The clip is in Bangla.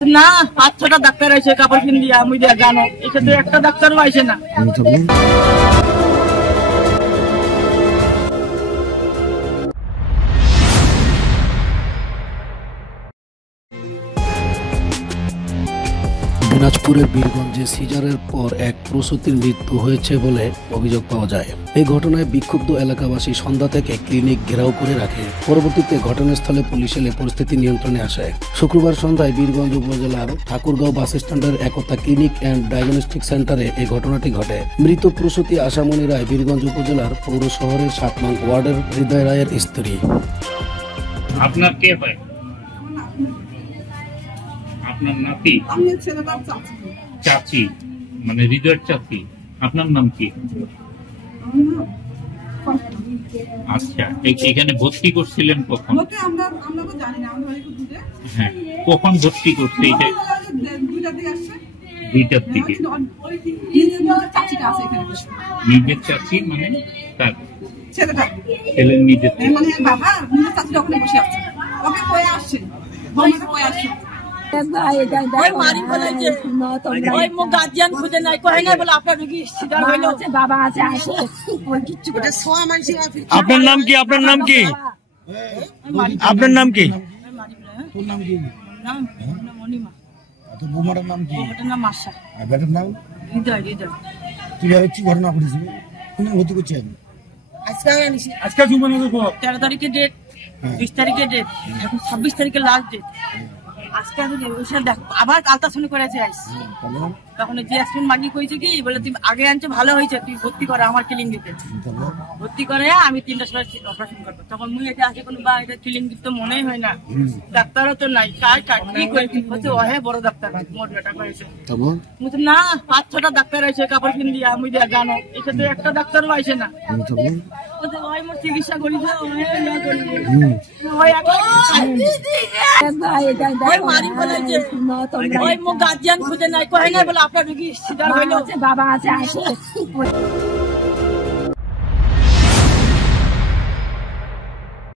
না ৫-৬টা ডাক্তার আইছে কাপড় কিন দিয়া মুই দিয়া জানো এক্ষেত্রে একটা ডাক্তারও আইছে না। দিনাজপুরের বীরগঞ্জে সিজারের পর এক প্রসূতির মৃত্যু হয়েছে বলে অভিযোগ পাওয়া যায়। এই ঘটনায় বিক্ষুব্ধ এলাকাবাসী সন্ধ্যা থেকে ক্লিনিক ঘেরাও করে রাখে। পরবর্তীতে ঘটনাস্থলে পুলিশ এলে পরিস্থিতি নিয়ন্ত্রণে আসে। শুক্রবার সন্ধ্যায় বীরগঞ্জ উপজেলার ঠাকুরগাঁও বাস স্ট্যান্ডের একতা ক্লিনিক অ্যান্ড ডায়াগনস্টিক সেন্টারে এই ঘটনাটি ঘটে। মৃত প্রসূতি আশামণি রায় বীরগঞ্জ উপজেলার পৌর শহরের ৭ নং ওয়ার্ডের হৃদয় রায়ের স্ত্রী। আপনার কে হয়? আপনার নাতি? চাচি, মানে হৃদয়ের চাচি। আপনার নাম কি? আচ্ছা, এখানে ভর্তি করছিলেন কখন? হ্যাঁ, কখন ভর্তি করছে? এটা 2টার দিকে। নিজের চাচি মানে তার ছেলের নিজের আপনার নাম কি? আপনার নাম কি? আপনার নাম কি? বৌমাটার নাম কি? নাম আশা। বেটার নাম হৃদয়। হৃদয় কি ঘটনা ঘটেছিল? ভর্তি করছেন আজকে 13 তারিখে ডেট, 20 তারিখে ডেট, এখন 26 তারিখে লাস্ট ডেট। আজকে আবার আলট্রাসাউন্ড করেছে তখন জিয়াসমিন মাগি কইছে কি বলে তুমি আগে আনছো ভালো হয়েছে, তুই ভর্তি করে আমার ক্লিনিকে ভর্তি করে আমি 3টার সময় অপারেশন করবো। তখন মুই এটা আসে কোনো বা এটা ক্লিনিক তো মনেই হয় না, ডাক্তারও তো নাই, কি করে ওহে বড় ডাক্তার মোট বেটা করেছে না ৫-৬টা ডাক্তার আইছে কাপড় কিন দিয়া মুই দিয়া জানো এক্ষেত্রে একটা ডাক্তারও আইছে না। চিকিৎসা করি গার্জিয়ান খুঁজে নাই কহে নাই বলে আপনার রুগী সিজার হইলো বাবা আছে।